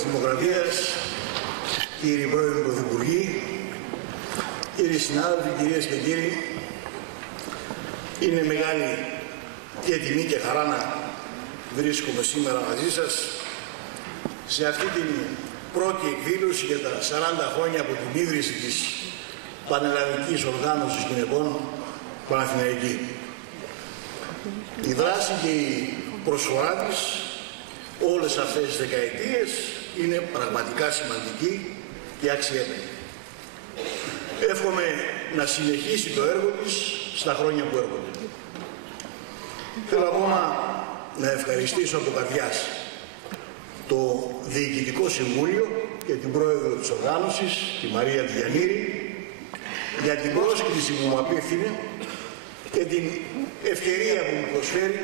της Δημοκρατίας, κύριοι πρώην Πρωθυπουργοί, κύριοι συνάδελφοι, κυρίες και κύριοι, είναι μεγάλη και τιμή και χαρά να βρίσκομαι σήμερα μαζί σας σε αυτή την πρώτη εκδήλωση για τα 40 χρόνια από την ίδρυση της Πανελλαδικής Οργάνωσης Γυναικών Παναθηναϊκή. Η δράση και η προσφορά της όλες αυτές τις δεκαετίες είναι πραγματικά σημαντική και αξιέπαινη. Εύχομαι να συνεχίσει το έργο της στα χρόνια που έρχονται. Θέλω ακόμα να ευχαριστήσω από καρδιάς το Διοικητικό Συμβούλιο και την Πρόεδρο της Οργάνωσης, τη Μαρία Διανήρη, για την πρόσκληση που μου απίφθινε και την ευκαιρία που μου προσφέρει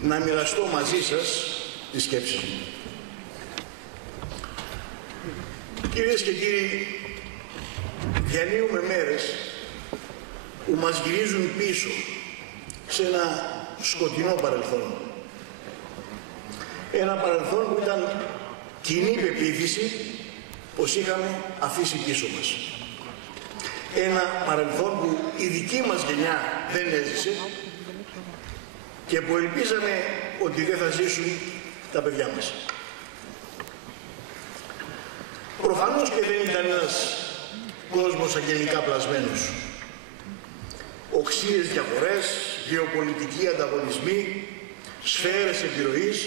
να μοιραστώ μαζί σας τις σκέψεις μου. Κυρίες και κύριοι, διανύουμε μέρες που μας γυρίζουν πίσω σε ένα σκοτεινό παρελθόν. Ένα παρελθόν που ήταν κοινή πεποίθηση πως είχαμε αφήσει πίσω μας. Ένα παρελθόν που η δική μας γενιά δεν έζησε και που ελπίζαμε ότι δεν θα ζήσουν τα παιδιά μας. Προφανώς και δεν ήταν ένας κόσμος αγγελικά πλασμένος. Οξύες διαφορές, γεωπολιτικοί ανταγωνισμοί, σφαίρες επιρροής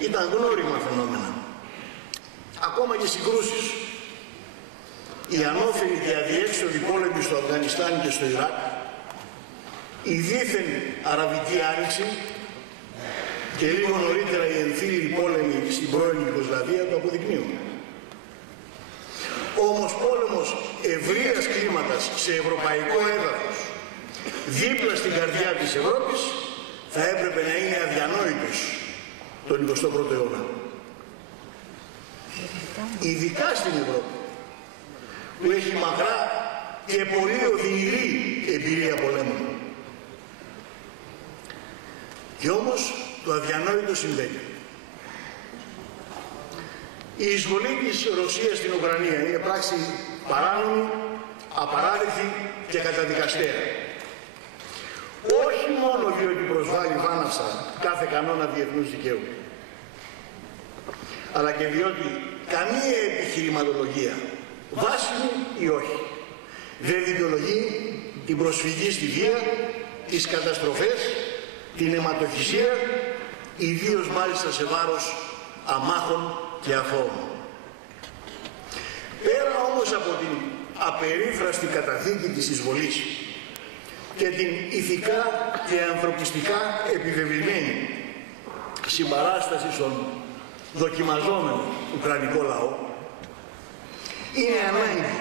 ήταν γνώριμα φαινόμενα. Ακόμα και συγκρούσεις. Η ανώφελη και αδιέξοδη πόλεμη στο Αφγανιστάν και στο Ιράκ, η δίθεν Αραβική Άνοιξη και λίγο νωρίτερα οι εμφύλιοι πόλεμοι στην πρώην Ιουγκοσλαβία το αποδεικνύουν. Όμως πόλεμος ευρείας κλίμακας σε ευρωπαϊκό έδαφος, δίπλα στην καρδιά της Ευρώπης, θα έπρεπε να είναι αδιανόητος τον 21ο αιώνα. Ειδικά στην Ευρώπη, που έχει μακρά και πολύ οδυνηρή εμπειρία πολέμων. Και όμως το αδιανόητο συμβαίνει. Η εισβολή της Ρωσίας στην Ουκρανία είναι πράξη παράνομη, απαράδεκτη και καταδικαστέα. Όχι μόνο διότι προσβάλλει βάναυσα κάθε κανόνα διεθνούς δικαίου, αλλά και διότι καμία επιχειρηματολογία, βάσιμη ή όχι, δεν δικαιολογεί την προσφυγή στη βία, τις καταστροφές, την αιματοχυσία, ιδίως μάλιστα σε βάρος αμάχων και αθώων. Πέρα όμως από την απερίφραστη καταδίκη της εισβολής και την ηθικά και ανθρωπιστικά επιβεβλημένη συμπαράσταση στον δοκιμαζόμενο ουκρανικό λαό, είναι ανάγκη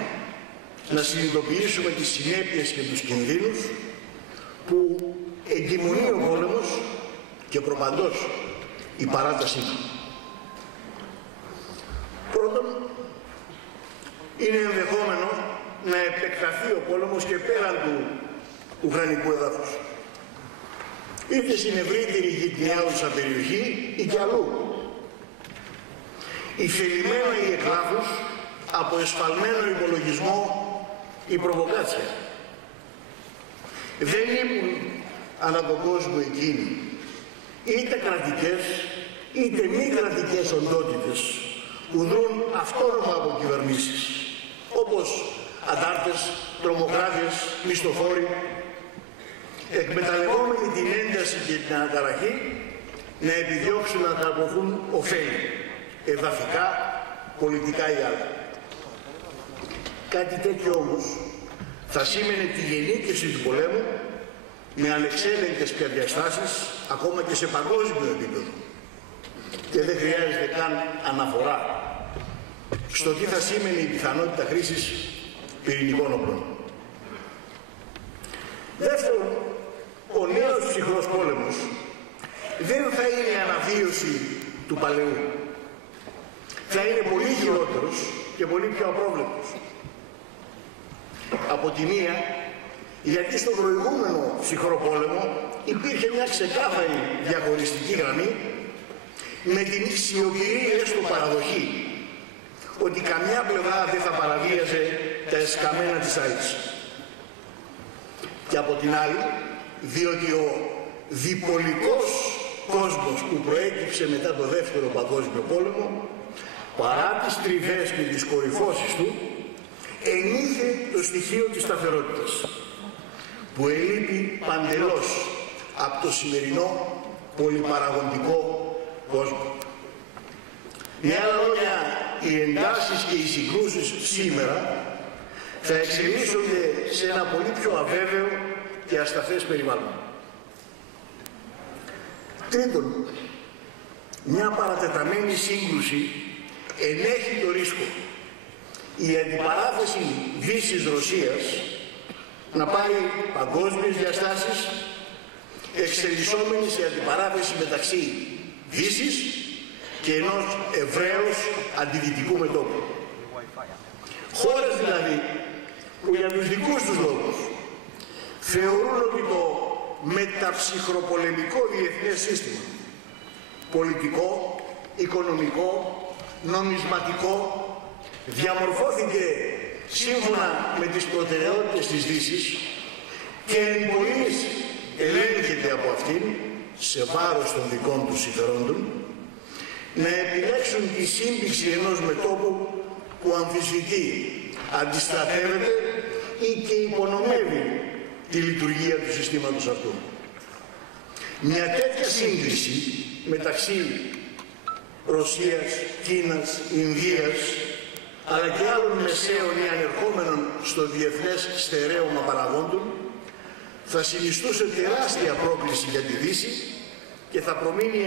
να συνειδητοποιήσουμε τις συνέπειες και τους κινδύνους που εγκυμονεί ο πόλεμος και προπαντός η παράτασή του. Πρώτον, είναι ενδεχόμενο να επεκταθεί ο πόλεμος και πέραν του ουκρανικού εδάφους, είτε στην ευρύτερη γειτονιάζουσα περιοχή ή κι αλλού. Η θελημένα ή εκλάθους από εσφαλμένο υπολογισμό η προβοκάτσια. Δεν λείπουν ανά τον κόσμο εκείνοι, είτε κρατικές είτε μη κρατικές οντότητες που δρούν αυτόνομα από κυβερνήσεις, όπως αντάρτες, τρομοκράτες, μισθοφόροι, εκμεταλλευόμενοι την ένταση και την αναταραχή να επιδιώξουν να καρποθούν ωφέλη, εδαφικά, πολιτικά ή άλλα. Κάτι τέτοιο όμως θα σήμαινε τη γενίκευση του πολέμου με ανεξέλεγκτες πια διαστάσεις, ακόμα και σε παγκόσμιο επίπεδο. Και δεν χρειάζεται καν αναφορά στο τι θα σήμαινε η πιθανότητα χρήσης πυρηνικών όπλων. Δεύτερον, ο νέος ψυχρός πόλεμος δεν θα είναι αναβίωση του παλαιού. Θα είναι πολύ χειρότερος και πολύ πιο απρόβλεπτος. Από τη μία, γιατί στον προηγούμενο ψυχρό πόλεμο υπήρχε μια ξεκάθαρη διαχωριστική γραμμή με την σιωπηρή έστω παραδοχή ότι καμιά πλευρά δεν θα παραβίαζε τα εσκαμμένα της άλλης. Και από την άλλη, διότι ο διπολικός κόσμος που προέκυψε μετά το Δεύτερο Παγκόσμιο Πόλεμο, παρά τις τριβές και τις κορυφώσεις του, ενείχε το στοιχείο της σταθερότητας, που ελείπει παντελώς από το σημερινό πολυπαραγοντικό κόσμο. Με άλλα λόγια, οι εντάσεις και οι συγκρούσεις σήμερα θα εξελίσσονται σε ένα πολύ πιο αβέβαιο και ασταθές περιβάλλον. Τρίτον, μια παρατεταμένη σύγκρουση ενέχει το ρίσκο η αντιπαράθεση Δύσης-Ρωσίας να πάρει παγκόσμιες διαστάσεις, εξελισσόμενη σε αντιπαράθεση μεταξύ Δύσης και ενός ευρέως αντιδυτικού μετώπου. Χώρες δηλαδή που για τους δικούς τους λόγους θεωρούν ότι το μεταψυχροπολεμικό διεθνές σύστημα, πολιτικό, οικονομικό, νομισματικό, διαμορφώθηκε σύμφωνα με τις προτεραιότητες της Δύσης και εν πολλοίς ελέγχεται από αυτήν, σε βάρος των δικών τους συμφερόντων, να επιλέξουν τη σύμπηξη ενός μετώπου που αμφισβητεί, αντιστρατεύεται ή και υπονομεύει τη λειτουργία του συστήματος αυτού. Μια τέτοια σύγκριση μεταξύ Ρωσίας, Κίνας, Ινδίας, αλλά και άλλων μεσαίων ή ανερχόμενων στο διεθνές στερέωμα παραγόντων, θα συνιστούσε τεράστια πρόκληση για τη Δύση και θα προμείνει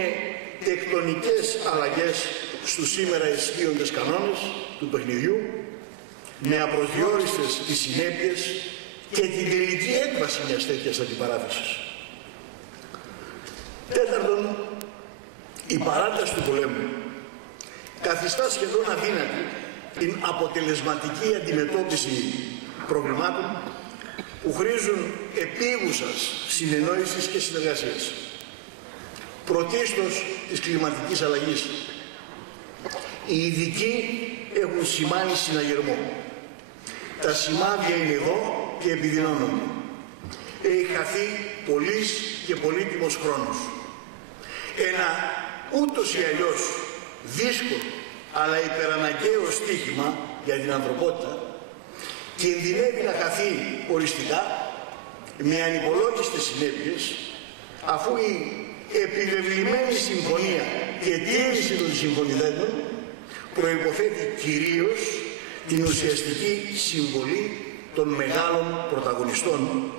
τεκτονικές αλλαγές στους σήμερα ισχύοντες κανόνες του παιχνιδιού, με απροσδιόριστες τις συνέπειες και την τελική έκβαση μιας τέτοιας αντιπαράθεσης. Τέταρτον, η παράταση του πολέμου καθιστά σχεδόν αδύνατη την αποτελεσματική αντιμετώπιση προβλημάτων που χρήζουν επίγουσας συνεννόησης και συνεργασίας. Πρωτίστως της κλιματικής αλλαγής. Οι ειδικοί έχουν σημάνει συναγερμό. Τα σημάδια είναι εδώ και επιδεινώνονται. Έχει χαθεί πολύς και πολύτιμος χρόνος. Ένα ούτως ή αλλιώς δύσκολο αλλά υπεραναγκαίο στίχημα για την ανθρωπότητα κινδυνεύει να χαθεί οριστικά με ανυπολόγιστες συνέπειες, αφού η επιβεβλημένη συμφωνία και τήρηση των συμφωνηθέντων προϋποθέτει κυρίως την ουσιαστική συμβολή των μεγάλων πρωταγωνιστών,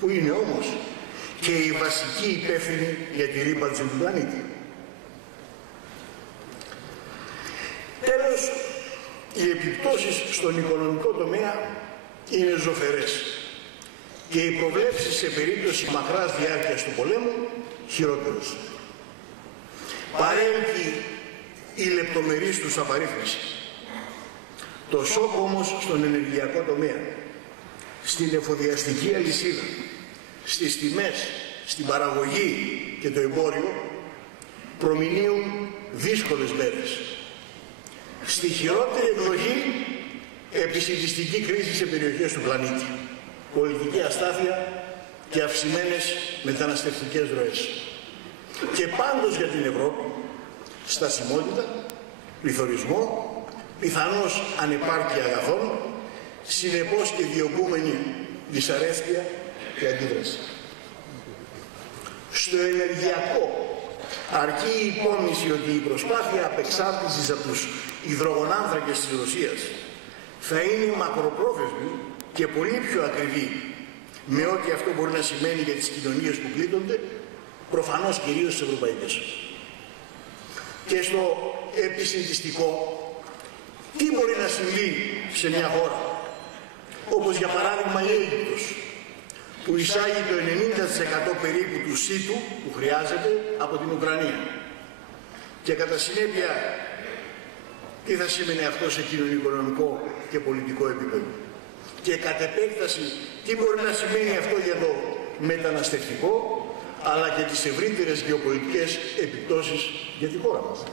που είναι όμως και οι βασικοί υπεύθυνοι για τη ρύπανση του πλανήτη. Τέλος, οι επιπτώσεις στον οικονομικό τομέα είναι ζωφερές και οι προβλέψεις σε περίπτωση μακράς διάρκειας του πολέμου χειρότερες. Παρέμβει η λεπτομερής τους απαρίθμηση. Το σοκ όμως στον ενεργειακό τομέα, στην εφοδιαστική αλυσίδα, στις τιμές, στην παραγωγή και το εμπόριο προμηνύουν δύσκολες μέρες. Στη χειρότερη εκδοχή επισιτιστική κρίση σε περιοχές του πλανήτη, πολιτική αστάθεια και αυξημένες μεταναστευτικές ροές. Και πάντως για την Ευρώπη, στασιμότητα, πληθωρισμό, πιθανώς ανεπάρκεια αγαθών, συνεπώς και διωγγούμενη δυσαρέσκεια και αντίδραση. Στο ενεργειακό αρκεί η υπόμνηση ότι η προσπάθεια απεξάρτησης από τους υδρογονάνθρακες της Ρωσίας θα είναι μακροπρόθεσμη και πολύ πιο ακριβή, με ό,τι αυτό μπορεί να σημαίνει για τις κοινωνίες που πλήττονται, προφανώς κυρίως τις ευρωπαϊκές. Και στο επισυντιστικό, τι μπορεί να συμβεί σε μια χώρα, όπως για παράδειγμα η Αίγυπτος, που εισάγει το 90% περίπου του ΣΥΤΟΥ που χρειάζεται από την Ουκρανία. Και κατά συνέπεια, τι θα σημαίνει αυτό σε κοινωνικο-οικονομικό και πολιτικό επίπεδο. Και κατ' επέκταση, τι μπορεί να σημαίνει αυτό για το μεταναστευτικό, αλλά και τις ευρύτερες γεωπολιτικές επιπτώσεις για τη χώρα μας.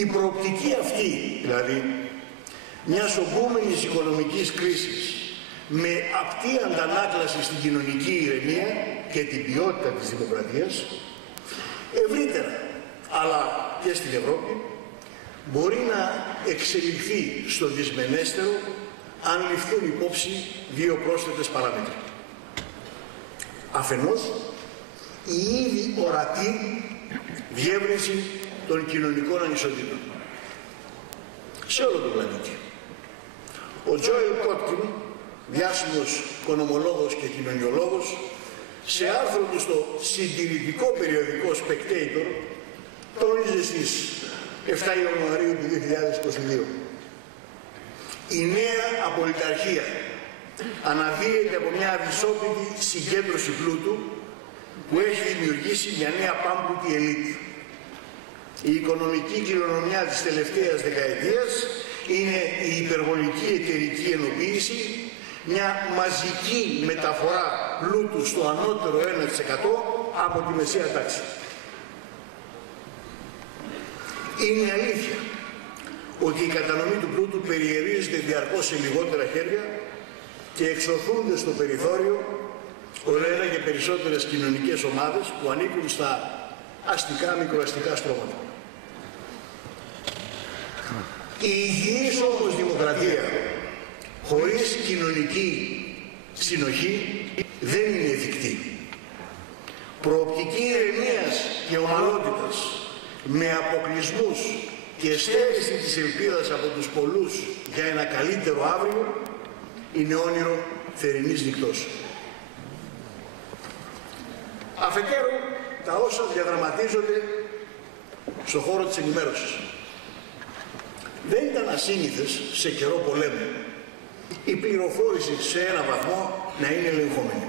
Η προοπτική αυτή, δηλαδή, μιας ογκούμενης οικονομικής κρίσης με απτή αντανάκλαση στην κοινωνική ηρεμία και την ποιότητα της δημοκρατίας, ευρύτερα, αλλά και στην Ευρώπη, μπορεί να εξελιχθεί στο δυσμενέστερο αν ληφθούν υπόψη δύο πρόσθετες παράμετροι. Αφενός, η ήδη ορατή διεύρυνση των κοινωνικών ανισοτήτων σε όλο τον πλανήτη. Ο Τζόελ Κότκιν, διάσημος οικονομολόγος και κοινωνιολόγος, σε άρθρο του στο συντηρητικό περιοδικό Spectator, τόνιζε στις 7 Ιανουαρίου του 2022. Η νέα απολυταρχία αναδύεται από μια αδυσόπιτη συγκέντρωση πλούτου που έχει δημιουργήσει μια νέα πάμπλουτη ελίτ. Η οικονομική κληρονομιά της τελευταίας δεκαετίας είναι η υπερβολική εταιρική ενοποίηση, μια μαζική μεταφορά πλούτου στο ανώτερο 1% από τη μεσαία τάξη. Είναι αλήθεια ότι η κατανομή του πλούτου περιερίζεται διαρκώς σε λιγότερα χέρια και εξωθούνται στο περιθώριο όλο ένα και περισσότερες κοινωνικές ομάδες που ανήκουν στα αστικά μικροαστικά στρώματα. Η υγιής όμως δημοκρατία χωρίς κοινωνική συνοχή δεν είναι εφικτή. Προοπτική ηρεμίας και ομαλότητας με αποκλεισμούς και στέρηση της ελπίδας από τους πολλούς για ένα καλύτερο αύριο είναι όνειρο θερινής νυχτός. Αφετέρου, τα όσα διαδραματίζονται στον χώρο της ενημέρωσης. Δεν ήταν ασύνηθες σε καιρό πολέμου η πληροφόρηση σε ένα βαθμό να είναι ελεγχόμενη.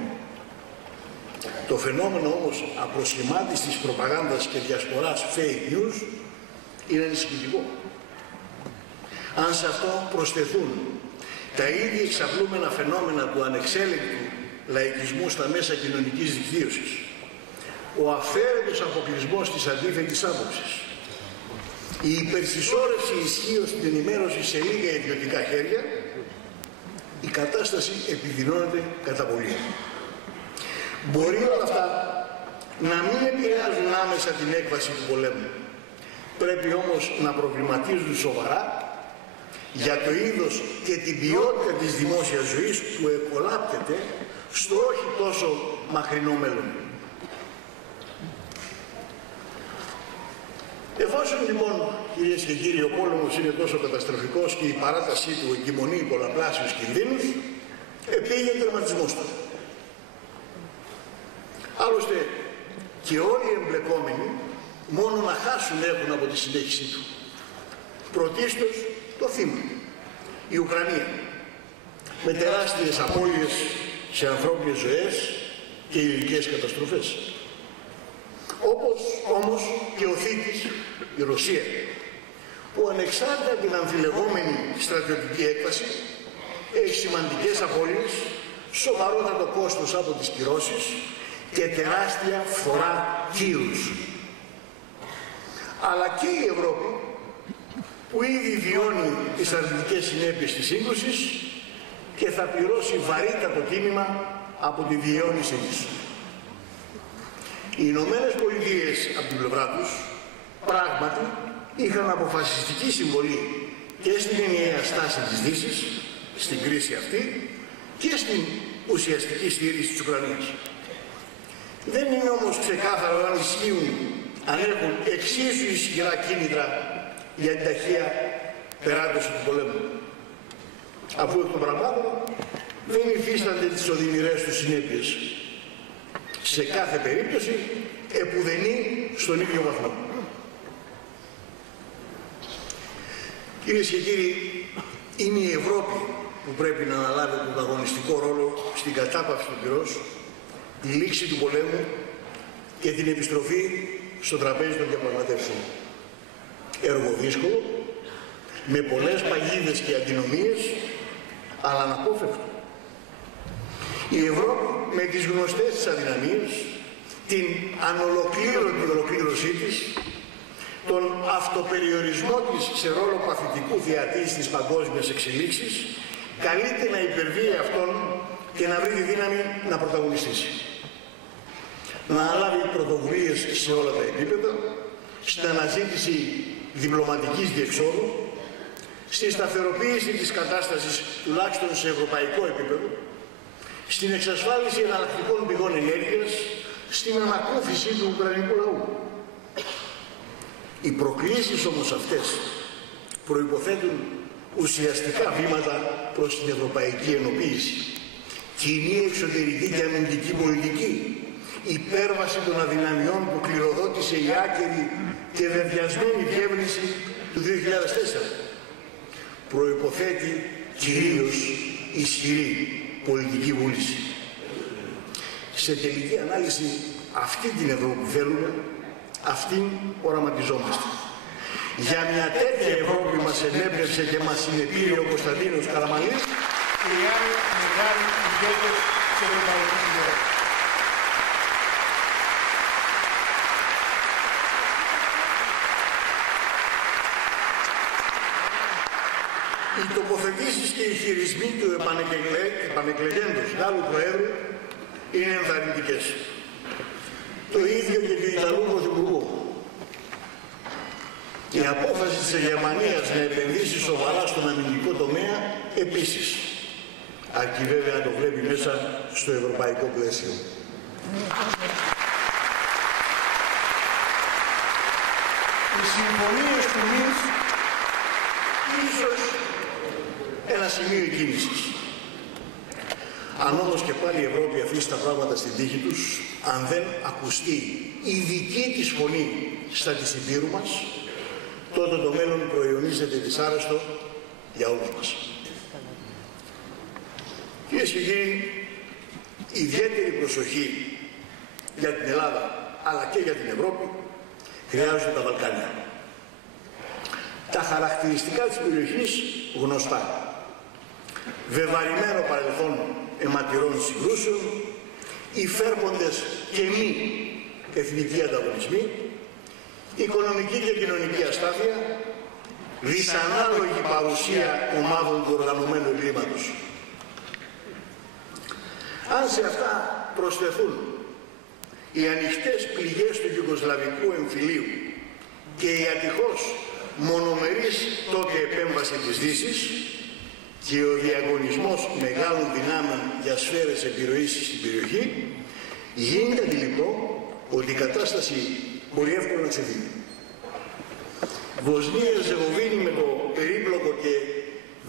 Το φαινόμενο όμως απροσχημάτης της προπαγάνδας και διασποράς fake news είναι ανησυχητικό. Αν σε αυτό προσθεθούν τα ήδη εξαπλούμενα φαινόμενα του ανεξέλεγκτου λαϊκισμού στα μέσα κοινωνικής δικτύωσης, ο αφαίρετος αποκλεισμός της αντίθετης άποψης, η υπερσυσσόρευση ισχύως στην ενημέρωση σε λίγα ιδιωτικά χέρια, η κατάσταση επιδεινώνεται κατά πολύ. Μπορεί όλα αυτά να μην επηρεάζουν άμεσα την έκβαση του πολέμου. Πρέπει όμως να προβληματίζουν σοβαρά για το είδος και την ποιότητα της δημόσιας ζωής που εκολάπτεται στο όχι τόσο μακρινό μέλλον. Εφόσον λοιπόν, κυρίες και κύριοι, ο πόλεμος είναι τόσο καταστροφικός και η παράτασή του εγκυμονεί πολλαπλάσιους κινδύνους, επήγε τερματισμός του. Άλλωστε και όλοι οι εμπλεκόμενοι μόνο να χάσουν έχουν από τη συνέχιση του. Πρωτίστως το θύμα, η Ουκρανία, με τεράστιες απώλειες σε ανθρώπινες ζωές και υλικές καταστροφές. Όπως όμως και ο θήτης, η Ρωσία, που ανεξάρτητα την αμφιλεγόμενη στρατιωτική έκβαση έχει σημαντικές απώλειες, σοβαρότατο κόστος από τις κυρώσεις και τεράστια φορά κύρους. Αλλά και η Ευρώπη, που ήδη βιώνει τις αρνητικές συνέπειες της σύγκρουσης και θα πληρώσει βαρύτατο τίμημα από τη διαιώνισή της. Οι Ηνωμένες Πολιτείες από την πλευρά τους πράγματι είχαν αποφασιστική συμβολή και στην ενιαία στάση της Δύσης, στην κρίση αυτή και στην ουσιαστική στήριξη της Ουκρανίας. Δεν είναι όμως ξεκάθαρο αν ισχύουν, αν έχουν εξίσου ισχυρά κίνητρα για την ταχεία περάτωση του πολέμου. Αφού εκ των πραγμάτων δεν υφίστανται τις οδυνηρές του συνέπειες. Σε κάθε περίπτωση επουδενή στον ίδιο βαθμό. Κυρίες και κύριοι, είναι η Ευρώπη που πρέπει να αναλάβει τον πρωταγωνιστικό ρόλο στην κατάπαυση του πυρός, τη λήξη του πολέμου και την επιστροφή στο τραπέζι των διαπραγματεύσεων. Έργο δύσκολο, με πολλές παγίδες και αντινομίες, αλλά αναπόφευκτο. Η Ευρώπη με τις γνωστές της αδυναμίες, την ανολοκλήρωτη ολοκλήρωσή της, τον αυτοπεριορισμό της σε ρόλο παθητικού θεατή στις παγκόσμιες εξελίξεις, καλείται να υπερβεί αυτόν και να βρει τη δύναμη να πρωταγωνιστήσει. Να αναλάβει πρωτοβουλίες σε όλα τα επίπεδα, στην αναζήτηση διπλωματικής διεξόδου, στη σταθεροποίηση της κατάστασης τουλάχιστον σε ευρωπαϊκό επίπεδο, στην εξασφάλιση εναλλακτικών πηγών ενέργειας, στην ανακούφιση του ουκρανικού λαού. Οι προκλήσεις όμως αυτές προϋποθέτουν ουσιαστικά βήματα προς την ευρωπαϊκή ενοποίηση, κοινή εξωτερική και αμυντική πολιτική, υπέρβαση των αδυναμιών που κληροδότησε η άκερη και βεβαιασμένη διεύρυνση του 2004. Προϋποθέτει κυρίως ισχυρή πολιτική βούληση. Σε τελική ανάλυση, αυτή την Ευρώπη που θέλουμε, αυτήν οραματιζόμαστε. Για μια τέτοια Ευρώπη μας ενέπνευσε και μας συνεπήρε ο Κωνσταντίνος Καραμανλής και οι άλλοι μεγάλοι ηγέτες της ευρωπαϊκής ιδέας. Οι τοποθετήσεις και οι χειρισμοί του επανεκλεγέντος Γάλλου Προέδρου είναι ενθαρρυντικές. Το ίδιο και του Ιταλού Πρωθυπουργού. Η απόφαση της Γερμανίας να επενδύσει σοβαρά στον αμυντικό τομέα επίσης, αρκεί βέβαια να το βλέπει μέσα στο ευρωπαϊκό πλαίσιο. Οι συμφωνίες του Μίνσκ ίσως ένα σημείο κίνησης. Αν όμως και πάλι η Ευρώπη αφήσει τα πράγματα στην τύχη τους, αν δεν ακουστεί η δική της φωνή στα της υπήρου μας, τότε το μέλλον προϊονίζεται δυσάρεστο για όλους μας. Κυρίες και κύριοι, ιδιαίτερη προσοχή για την Ελλάδα, αλλά και για την Ευρώπη, χρειάζονται τα Βαλκάνια. Τα χαρακτηριστικά της περιοχής γνωστά. Βεβαρημένο παρελθόν αιματηρών συγκρούσεων, υφέρποντες και μη εθνικοί ανταγωνισμοί, οικονομική και κοινωνική αστάθεια, δυσανάλογη παρουσία ομάδων του οργανωμένου εγκλήματος. Αν σε αυτά προσθεθούν οι ανοιχτές πληγές του Ιουγκοσλαβικού εμφυλίου και η ατυχώς μονομερής τότε επέμβαση της Δύσης και ο διαγωνισμός μεγάλων δυνάμεων για σφαίρες επιρροής στην περιοχή, γίνεται αντιληπτό ότι η κατάσταση μπορεί εύκολα να ξεφύγει. Βοσνία Ερζεγοβίνη με το περίπλοκο και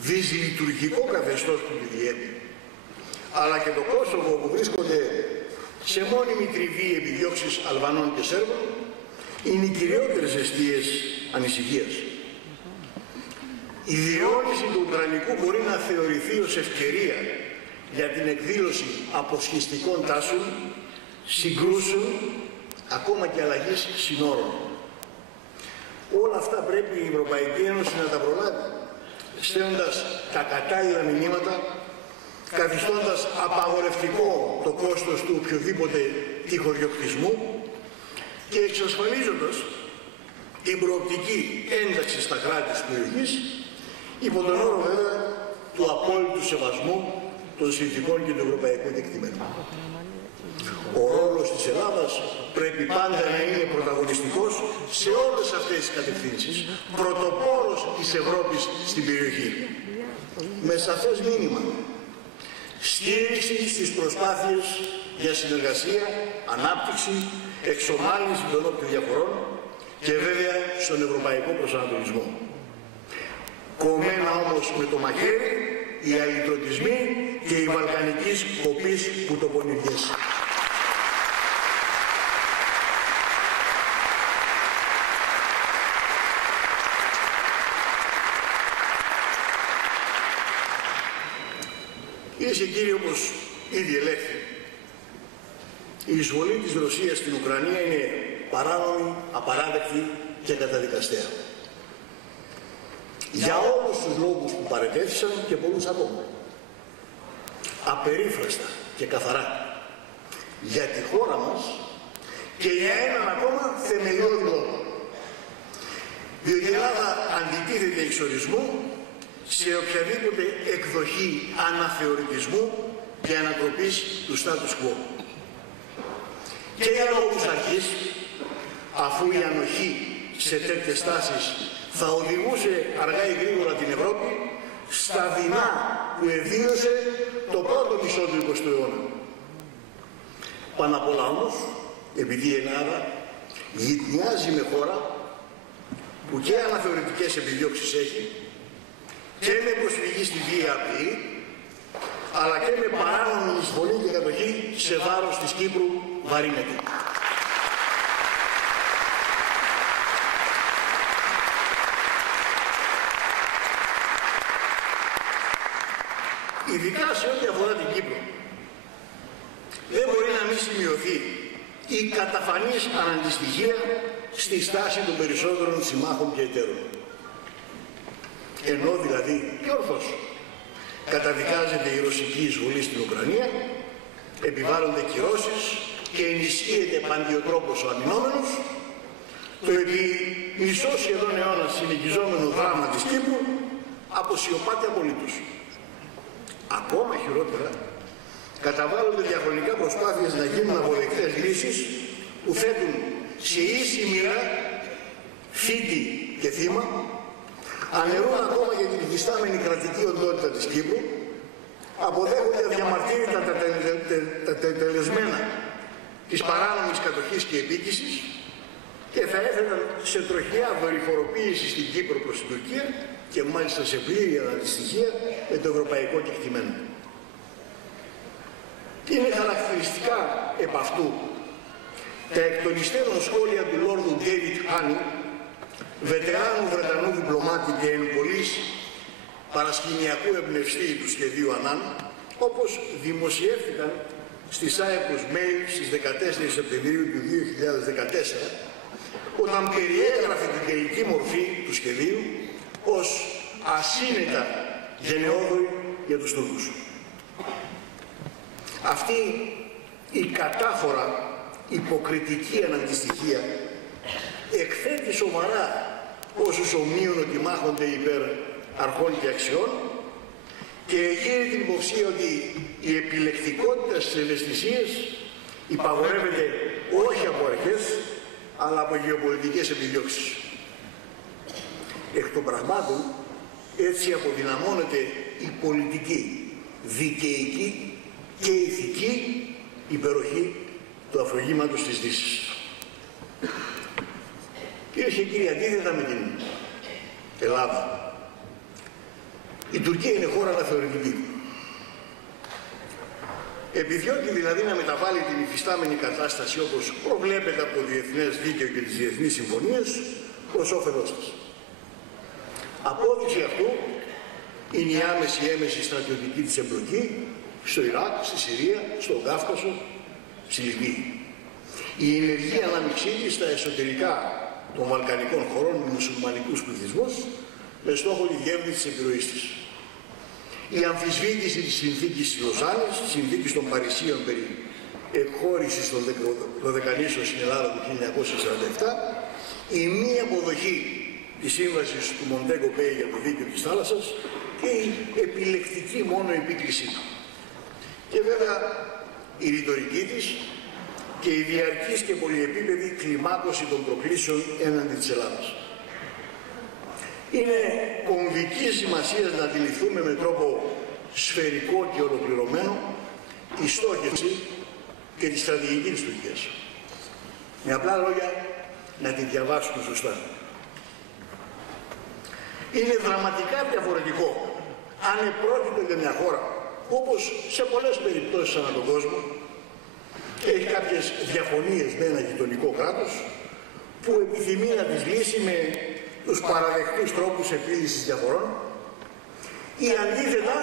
δυσλειτουργικό καθεστώς που τη διέπει, αλλά και το Κόσοβο που βρίσκονται σε μόνιμη τριβή επιδιώξεις Αλβανών και Σέρβων, είναι οι κυριότερες αιστείες ανησυχίας. Η διαιώνιση του Ουκρανικού μπορεί να θεωρηθεί ως ευκαιρία για την εκδήλωση αποσχιστικών τάσεων, συγκρούσεων, ακόμα και αλλαγής συνόρων. Όλα αυτά πρέπει η Ευρωπαϊκή Ένωση να τα προλάβει, στέλνοντας τα κατάλληλα μηνύματα, καθιστώντας απαγορευτικό το κόστος του οποιοδήποτε τυχοδιοκτισμού και εξασφαλίζοντας την προοπτική ένταξη στα κράτη της περιοχής, υπό τον όρο βέβαια του απόλυτου σεβασμού των συνθηκών και του ευρωπαϊκού κεκτημένου. Ο ρόλος της Ελλάδας πρέπει πάντα να είναι πρωταγωνιστικός σε όλες αυτές τις κατευθύνσεις, πρωτοπόρος της Ευρώπης στην περιοχή. Με σαφές μήνυμα, στήριξη στις προσπάθειες για συνεργασία, ανάπτυξη, εξομάλυνση των όποιων διαφορών και βέβαια στον ευρωπαϊκό προσανατολισμό. Κομμένα όμως με το μαχαίρι, οι αλυτρωτισμοί και οι βαλκανικής κοπής που το πονηδιές. Κυρίες και κύριοι, όπως ήδη ελέγχθη, η εισβολή της Ρωσίας στην Ουκρανία είναι παράνομη, απαράδεκτη και καταδικαστέα. Για όλους τους λόγους που παρετέθησαν και πολλούς ακόμα. Απερίφραστα και καθαρά για τη χώρα μας και για έναν ακόμα θεμελιώδη λόγο. Διότι η Ελλάδα αντιτίθεται εξ ορισμού σε οποιαδήποτε εκδοχή αναθεωρητισμού και ανατροπής του status quo. Και για λόγους αρχής, αφού η ανοχή σε τέτοιες τάσεις θα οδηγούσε αργά ή γρήγορα την Ευρώπη στα δεινά που εβίωσε το πρώτο μισό του 20ου αιώνα. Πάνω απ' όλα όμως, επειδή η Ελλάδα γειτονιάζει με χώρα που και αναθεωρητικές επιδιώξεις έχει και με προσφυγή στη βία απειλή, αλλά και με παράνομη εισβολή και κατοχή σε βάρος της Κύπρου βαρύνεται. Ειδικά σε ό,τι αφορά την Κύπρο, δεν μπορεί να μην σημειωθεί η καταφανής αναντιστοιχία στη στάση των περισσότερων συμμάχων και εταίρων. Ενώ δηλαδή και ορθώς καταδικάζεται η ρωσική εισβολή στην Ουκρανία, επιβάλλονται κυρώσεις και ενισχύεται παντιοτρόπως ο αμυνόμενος, το επί μισό σχεδόν αιώνα συνεχιζόμενο δράμα της Κύπρου αποσιωπάται απολύτως. Ακόμα χειρότερα, καταβάλλονται διαχρονικά προσπάθειες να γίνουν αποδεκτές λύσεις που θέτουν σε ίση μοίρα θήτη και θύμα, αναιρούν ακόμα για την υφιστάμενη κρατική οντότητα της Κύπρου, αποδέχονται αδιαμαρτύρητα τα τελεσμένα της παράνομης κατοχής και επίκησης και θα έθεταν σε τροχιά δορυφοροποίηση στην Κύπρο προς την Τουρκία και μάλιστα σε πλήρη αντιστοιχεία με το ευρωπαϊκό κεκτημένο. Είναι χαρακτηριστικά επ' αυτού τα εκ των υστέρων σχόλια του Λόρδου Ντέιβιτ Χάνι, βετεράνου Βρετανού διπλωμάτη και εν πολλής παρασκηνιακού εμπνευστή του σχεδίου Ανάν, όπως δημοσιεύτηκαν στη Cyprus Mail στις 14 Σεπτεμβρίου του 2014, όταν περιέγραφε την τελική μορφή του σχεδίου ως ασύνετα γενναιόδορη για τους Τούρκους. Αυτή η κατάφορα υποκριτική αναντιστοιχία εκθέτει σοβαρά όσους ομοίων ότι μάχονται υπέρ αρχών και αξιών και γύρει την υποψία ότι η επιλεκτικότητα στις ευαισθησίες υπαγορεύεται όχι από αρχές, αλλά από γεωπολιτικές επιδιώξεις. Εκ των πραγμάτων, έτσι αποδυναμώνεται η πολιτική, δικαιική και ηθική υπεροχή του αφρογήματος της Δύσης. Κυρίες και κύριοι, αντίθετα με την Ελλάδα, η Τουρκία είναι χώρα αναθεωρητική. Επιδιώκει δηλαδή να μεταβάλει την υφιστάμενη κατάσταση όπως προβλέπεται από το διεθνές δίκαιο και τις διεθνείς συμφωνίες προς όφελός της. Απόδειξη αυτού είναι η άμεση στρατιωτική της εμπλοκή στο Ιράκ, στη Συρία, στον Κάφκασο, στη Λιβύη. Η ενεργή ανάμειξή της στα εσωτερικά των βαλκανικών χωρών με μουσουλμανικούς πληθυσμούς με στόχο τη διεύρυνση της επιρροής της. Η αμφισβήτηση της συνθήκης της Λοζάνης, της συνθήκης των Παρισίων περί εκχώρησης των Δωδεκανήσεων στην Ελλάδα του 1947, η μη αποδοχή της σύμβασης του Μοντέγκο Μπέι για το δίκαιο της θάλασσας και η επιλεκτική μόνο επίκλησή του. Και βέβαια η ρητορική της και η διαρκής και πολυεπίπεδη κλιμάκωση των προκλήσεων έναντι της Ελλάδας. Είναι κομβική σημασία να αντιληφθούμε με τρόπο σφαιρικό και ολοκληρωμένο τη στόχευση και τη στρατηγική της Τουρκίας. Με απλά λόγια να τη διαβάσουμε σωστά. Είναι δραματικά διαφορετικό αν επρόκειτο για μια χώρα που όπως σε πολλές περιπτώσεις ανά τον κόσμο έχει κάποιες διαφωνίες με ένα γειτονικό κράτος που επιθυμεί να τις λύσει με τους παραδεκτούς τρόπους επίλυσης διαφορών ή αντίθετα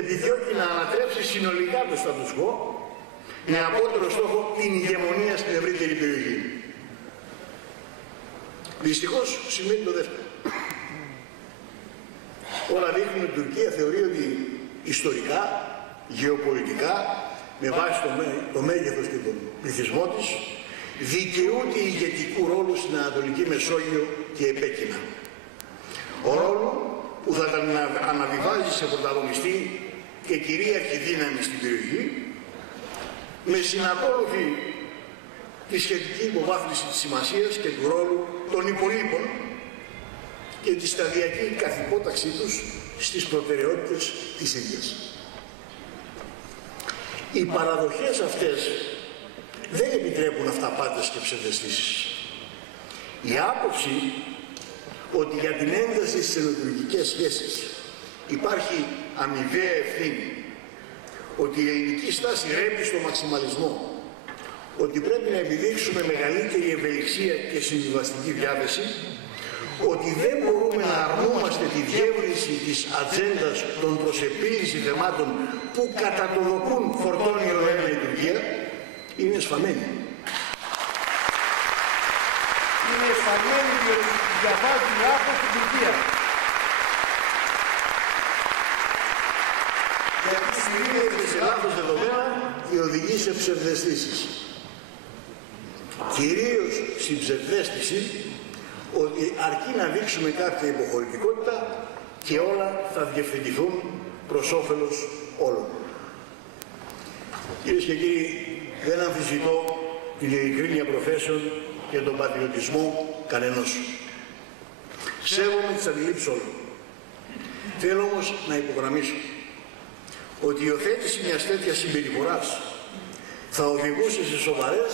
επιδιώκει να ανατρέψει συνολικά το status quo με απότερο στόχο την ηγεμονία στην ευρύτερη περιοχή. Δυστυχώς σημαίνει το δεύτερο. Όλα δείχνουν ότι η Τουρκία θεωρεί ότι ιστορικά, γεωπολιτικά, με βάση το μέγεθος και τον πληθυσμό της, δικαιούται ηγετικού ρόλου στην Ανατολική Μεσόγειο και επέκεινα. Ο ρόλο που θα τον αναβιβάζει σε πρωταγωνιστή και κυρίαρχη δύναμη στην περιοχή, με συνακόλουθη τη σχετική υποβάθμιση της σημασίας και του ρόλου των υπολείπων και τη σταδιακή καθυπόταξή τους στις προτεραιότητες της ίδιας. Οι παραδοχές αυτές δεν επιτρέπουν αυταπάτες και ψευδαισθήσεις. Η άποψη ότι για την ένταση στις ελληνικές σχέσεις υπάρχει αμοιβαία ευθύνη, ότι η ελληνική στάση ρέπει στο μαξιμαλισμό, ότι πρέπει να επιδείξουμε μεγαλύτερη ευελιξία και συμβιβαστική διάθεση, ότι δεν μπορούμε να αρνούμαστε τη διεύρυνση της ατζέντας των προσεπίληση θεμάτων που κατά το δοκούν φορτώνει η ροέα η Τουρκία, είναι εσφαλμένη. Είναι εσφαλμένη διότι διαβάζει λάθος στην Τουρκία. Γιατί στηρίζεται σε λάθος δεδομένα και οδηγεί σε ψευδαισθήσεις. Κυρίως στην ψευδαίσθηση ότι αρκεί να δείξουμε κάποια υποχωρητικότητα και όλα θα διευθετηθούν προς όφελος όλων. Κυρίες και κύριοι, δεν αμφισβητώ την ειλικρίνεια προθέσεων και τον πατριωτισμό κανενός. Σέβομαι τις αντιλήψεις όλων. Θέλω όμως να υπογραμμίσω ότι η υιοθέτηση μιας τέτοιας συμπεριφοράς θα οδηγούσε σε σοβαρές,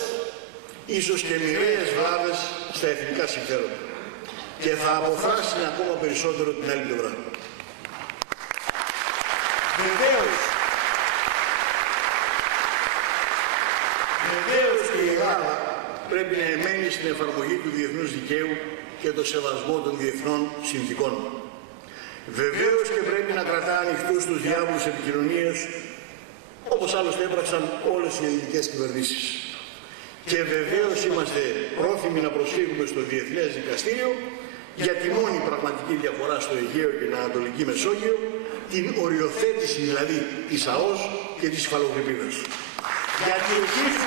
ίσως και μοιραίες βλάβες στα εθνικά συμφέροντα και θα αποθράσει ακόμα περισσότερο την άλλη πλευρά. Βεβαίως και η Ελλάδα πρέπει να εμένει στην εφαρμογή του διεθνούς δικαίου και το σεβασμό των διεθνών συνθηκών. Βεβαίως και πρέπει να κρατά ανοιχτούς τους διάβλους επικοινωνίας, όπως άλλωστε έπραξαν όλες οι ελληνικές κυβερνήσεις. Και βεβαίως είμαστε πρόθυμοι να προσφύγουμε στο Διεθνές Δικαστήριο για τη μόνη πραγματική διαφορά στο Αιγαίο και την Ανατολική Μεσόγειο, την οριοθέτηση δηλαδή της ΑΟΣ και της υφαλοκρηπίδας. Γιατί εξίσου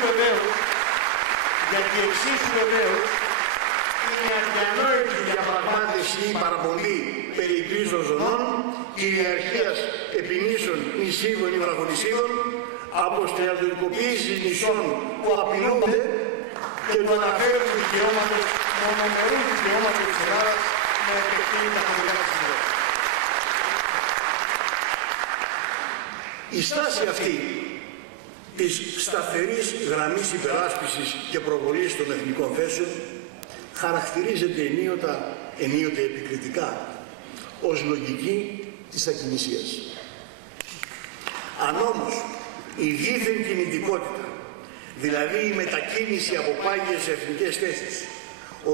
βεβαίως είναι αδιανόητη διαπραγμάτευση ή παραπολή περί κρίσεων ζωνών, κυριαρχίας επινήσεων νησίδων ή βραχονησίδων, από στρατιωτικοποίηση νησών που απειλούνται και το αναφέρουν δικαιώματος, μονομερούς δικαιώματος της Ελλάδας με επεκτείνει τα χωρικά της Ελλάδας. Η στάση αυτή της σταθερής γραμμής υπεράσπισης και προβολής των εθνικών θέσεων χαρακτηρίζεται ενίοτε επικριτικά ως λογική της ακινησίας. Αν όμως η δίθεν κινητικότητα, δηλαδή η μετακίνηση από πάγιες εθνικές θέσεις,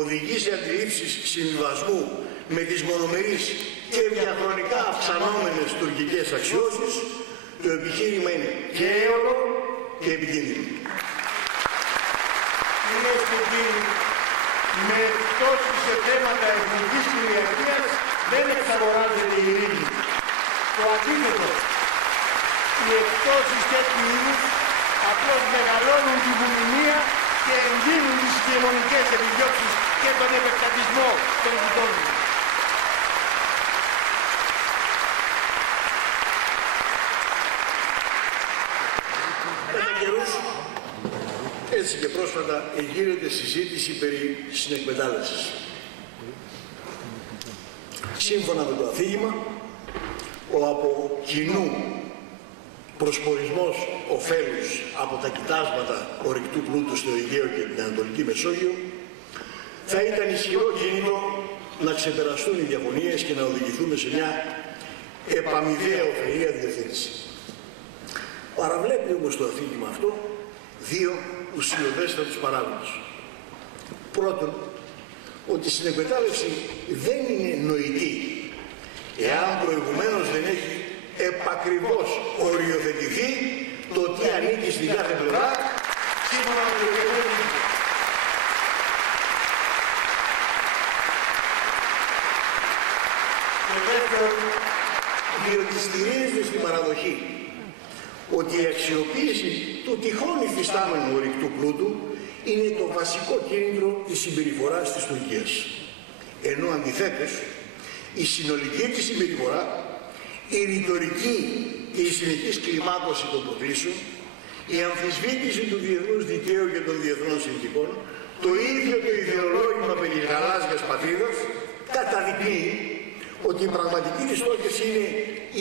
οδηγεί σε αντιλήψεις συμβιβασμού με τις μονομερείς και διαχρονικά αυξανόμενες τουρκικές αξιώσεις, το επιχείρημα είναι και έολο και επικίνδυνο. Κυρίες και κύριοι, με εκπτώσεις σε θέματα εθνικής κυριαρχίας δεν εξαγοράζεται η ειρήνη. Το αντίθετο, οι εκπτώσεις τέτοιου είδους απλώς μεγαλώνουν τη βουλημία και ενδύνουν τις κοινωνικές επιδιώξεις και τον επεκτατισμό των γειτόνων. Έτσι και πρόσφατα εγείρεται συζήτηση περί συνεκμετάλλευσης. Σύμφωνα με το αφήγημα, ο από κοινού προσπορισμός ωφέλους από τα κοιτάσματα ορυκτού πλούτου στο Αιγαίο και την Ανατολική Μεσόγειο θα ήταν ισχυρό κίνητο να ξεπεραστούν οι διαφωνίες και να οδηγηθούμε σε μια επαμοιβαία ωφελία διευθύνση. Παραβλέπει όμως το αφήγημα αυτό δύο ουσιοδέστατους παράγοντες. Πρώτον, ότι η συνεκμετάλλευση δεν είναι νοητή εάν προηγουμένως δεν έχει επακριβώς οριοθετηθεί το τι ανήκει στην κάθε πλευρά σύμφωνα με το διεθνές δίκαιο. Και δεύτερον, διότι στηρίζεται στην παραδοχή ότι ότι η αξιοποίηση του τυχόν υφιστάμενου ορυκτού πλούτου είναι το βασικό κίνητρο της συμπεριφοράς της Τουρκίας. Ενώ αντιθέτως, η συνολική της συμπεριφορά, η ρητορική και η συνεχής κλιμάκωση των προκλήσεων, η αμφισβήτηση του διεθνούς δικαίου και των διεθνών συνθηκών, το ίδιο το ιδεολόγημα περί γαλάζιας πατρίδας, καταδεικνύει ότι η πραγματική της στόχευση είναι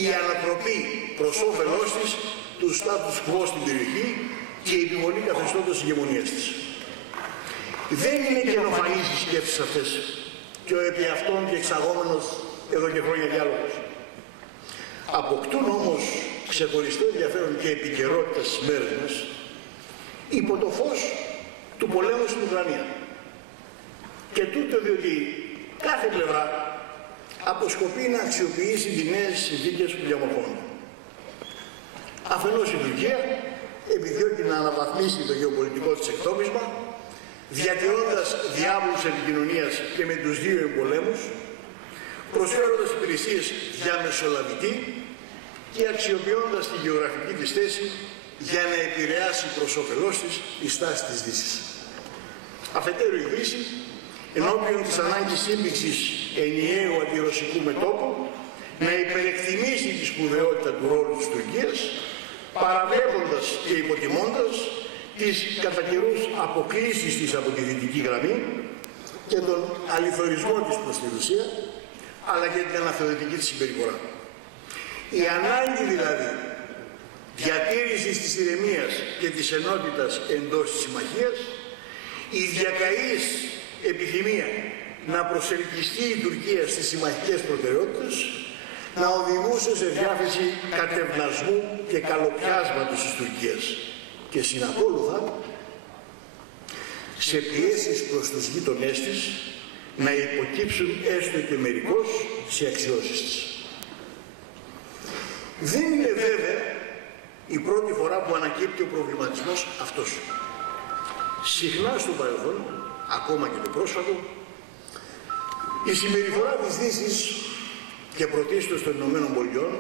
η ανατροπή προς όφελός της του status quo στην περιοχή και η επιβολή καθεστώτος ηγεμονίας της. Δεν είναι καινοφανείς οι σκέψεις αυτές και ο επί αυτών και εξαγόμενος εδώ και χρόνια διάλογος. Αποκτούν όμως ξεχωριστό ενδιαφέρον και επικαιρότητα στις μέρες μας υπό το φως του πολέμου στην Ουκρανία. Και τούτο διότι κάθε πλευρά αποσκοπεί να αξιοποιήσει τις νέες συνθήκες που διαμορφώνουν. Αφενός η Τουρκία επιδιώκει να αναβαθμίσει το γεωπολιτικό της εκτόπισμα, διατηρώντας διάβλους επικοινωνίας και με τους δύο εμπολέμους, προσφέροντας υπηρεσίες για μεσολαβητή και αξιοποιώντας τη γεωγραφική της θέση για να επηρεάσει προς όφελός της η στάση της Δύσης. Αφετέρου η Δύση, ενώπιον της ανάγκης σύμπηξης ενιαίου αντιρωσικού μετώπου, να υπερεκτιμήσει τη σπουδαιότητα του ρόλου της Τουρκίας, παραβλέποντας και υποτιμώντας τις κατά καιρούς αποκλίσεις της από τη δυτική γραμμή και τον αληθωρισμό της προς τη Ρωσία, αλλά και την αναθεωρητική της συμπεριφορά. Η ανάγκη δηλαδή διατήρησης της ηρεμίας και της ενότητας εντός της συμμαχίας, η διακαής επιθυμία να προσελκυστεί η Τουρκία στις συμμαχικές προτεραιότητες, να οδηγούσε σε διάθεση κατευνασμού και καλοπιάσματος της Τουρκίας και συνακόλουθα σε πιέσεις προς τους γείτονές της να υποκύψουν έστω και μερικώς σε αξιώσεις της. Δεν είναι βέβαια η πρώτη φορά που ανακύπτει ο προβληματισμός αυτός. Συχνά στο παρελθόν, ακόμα και το πρόσφατο, η συμπεριφορά της Δύσης και πρωτίστως των Ηνωμένων Πολιτειών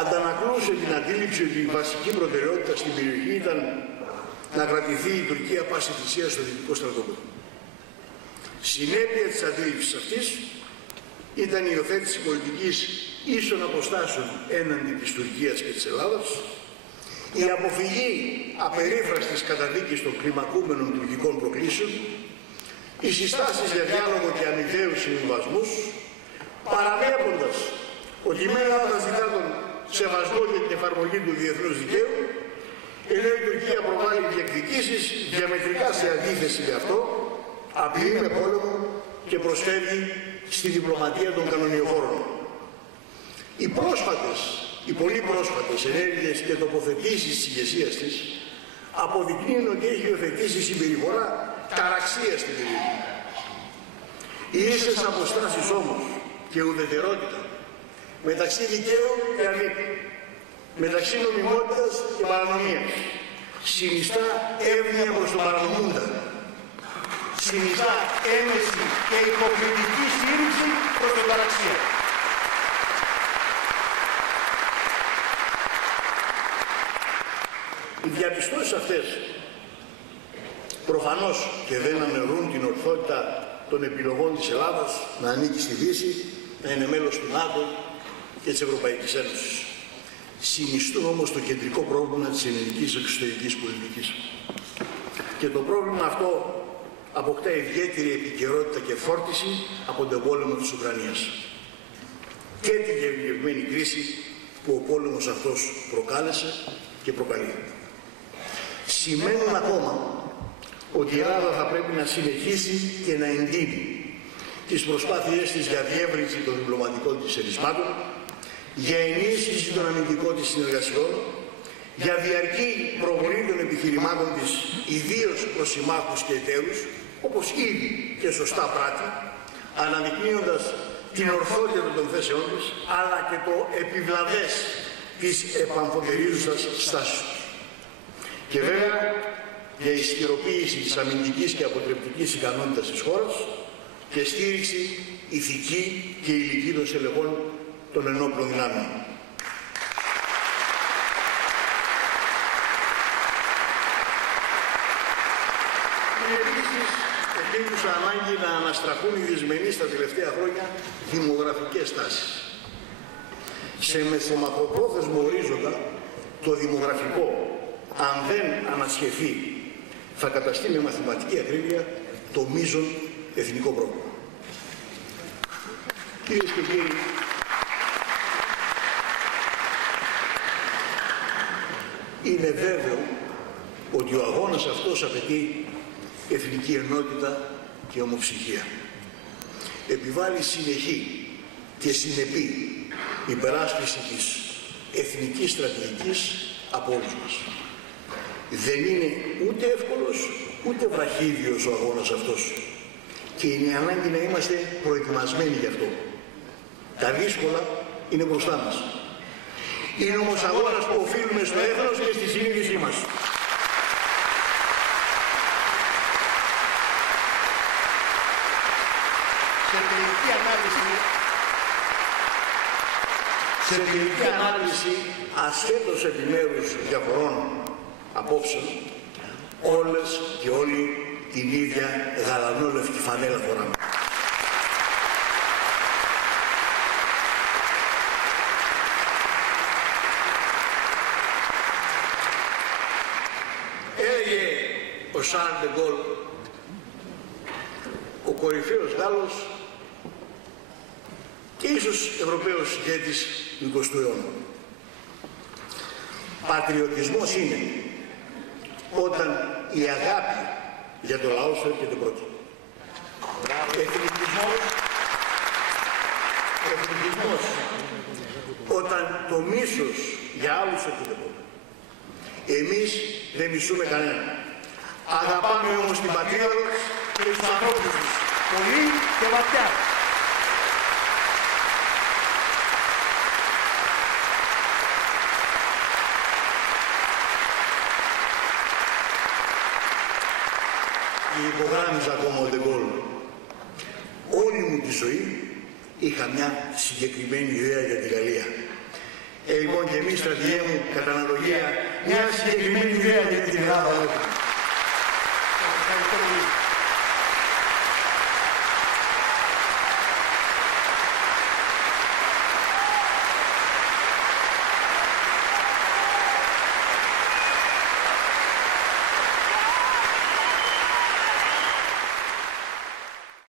αντανακλούσε την αντίληψη ότι η βασική προτεραιότητα στην περιοχή ήταν να κρατηθεί η Τουρκία πάση θυσία στο δυτικό στρατόπεδο. Συνέπεια της αντίληψης αυτής ήταν η υιοθέτηση πολιτικής ίσων αποστάσεων έναντι της Τουρκίας και της Ελλάδας, η αποφυγή απερίφραστης καταδίκης των κλιμακούμενων τουρκικών προκλήσεων, οι συστάσεις για διάλογο και αμοιβαίους συμβιβασμούς, παραβλέποντας ότι μένα αναζητά τον σεβασμό και την εφαρμογή του διεθνούς δικαίου, ενώ η Τουρκία προβάλλει διεκδικήσεις διαμετρικά σε αντίθεση με αυτό, απειλεί με πόλεμο και προσφεύγει στη διπλωματία των κανονιοφόρων. Οι πολύ πρόσφατες ενέργειες και τοποθετήσεις της ηγεσίας της αποδεικνύουν ότι έχει υιοθετήσει συμπεριφορά ταραξία στην περιοχή. Οι ίσες αποστάσεις όμως και ουδετερότητα μεταξύ δικαίου και ανήκου, μεταξύ νομιμότητας και παρανομίας, συνιστά εύνοια προς τον παρανομούντα, συνιστά έμεση και υποκριτική στήριξη προς τον ταραξία. Οι διαπιστώσεις αυτές προφανώς και δεν αναιρούν την ορθότητα των επιλογών της Ελλάδας να ανήκει στη Δύση, να είναι μέλος του ΝΑΤΟ και της Ευρωπαϊκής Ένωσης. Συνιστούν όμως το κεντρικό πρόβλημα της ελληνικής εξωτερικής πολιτικής. Και το πρόβλημα αυτό αποκτά ιδιαίτερη επικαιρότητα και φόρτιση από τον πόλεμο της Ουκρανίας και την γεωγραφική κρίση που ο πόλεμος αυτός προκάλεσε και προκαλεί. Σημαίνουν ακόμα ότι η Ελλάδα θα πρέπει να συνεχίσει και να εντείνει τις προσπάθειές της για διεύρυνση των διπλωματικών της ερισμάτων, για ενίσχυση των αμυντικών της συνεργασιών, για διαρκή προβολή των επιχειρημάτων της ιδίως προς συμμάχους και εταίρους, όπως ήδη και σωστά πράττει, αναδεικνύοντας την ορθότητα των θέσεών της, αλλά και το επιβλαβές της επαμφωτερίζουσας στάσης. Και βέβαια για ισχυροποίηση της αμυντικής και αποτρεπτικής ικανότητας της χώρας και στήριξη ηθική και υλική των στελεχών των ενόπλων δυνάμεων. επίσης επίγουσα ανάγκη να αναστραφούν οι δυσμενείς τα τελευταία χρόνια δημογραφικές τάσεις. Σε μεσομακροπρόθεσμο ορίζοντα, το δημογραφικό, αν δεν ανασχεθεί, θα καταστεί με μαθηματική ακρίβεια το μείζον εθνικό πρόβλημα. Κυρίες και κύριοι, είναι βέβαιο ότι ο αγώνας αυτός απαιτεί εθνική ενότητα και ομοψυχία. Επιβάλλει συνεχή και συνεπή υπεράσπιση της εθνικής στρατηγικής από όλους μας. Δεν είναι ούτε εύκολος ούτε βραχύδιος ο αγώνας αυτός και είναι ανάγκη να είμαστε προετοιμασμένοι γι' αυτό. Τα δύσκολα είναι μπροστά μας. Είναι όμως αγώνας που οφείλουμε στο έθνος και στη συνείδησή μας. Σε τελική ανάλυση, ασχέτως επιμέρους διαφορών απόψεων, όλες και όλοι την ίδια γαλανόλευκη φανέλα φοράμε. Έλεγε ο Σαρλ ντε Γκολ, ο κορυφαίος Γάλλος και ίσως Ευρωπαίος ηγέτης του 20ου αιώνα. Πατριωτισμός είναι όταν η αγάπη για το λαό σου έρχεται πρώτη. Εθνικισμός όταν το μίσος για άλλους έρχεται πρώτη. Εμείς δεν μισούμε κανέναν. Αγαπάμε όμως την πατρίδα μας και τους ανθρώπους της. Πολύ και βαθιά. Και υπογράμμιζα ακόμα ο ντε Γκολ. Όλη μου τη ζωή είχα μια συγκεκριμένη ιδέα για τη Γαλλία. Λοιπόν και εμείς, στρατηγέ μου, κατά αναλογία, μια συγκεκριμένη ιδέα για την Ελλάδα.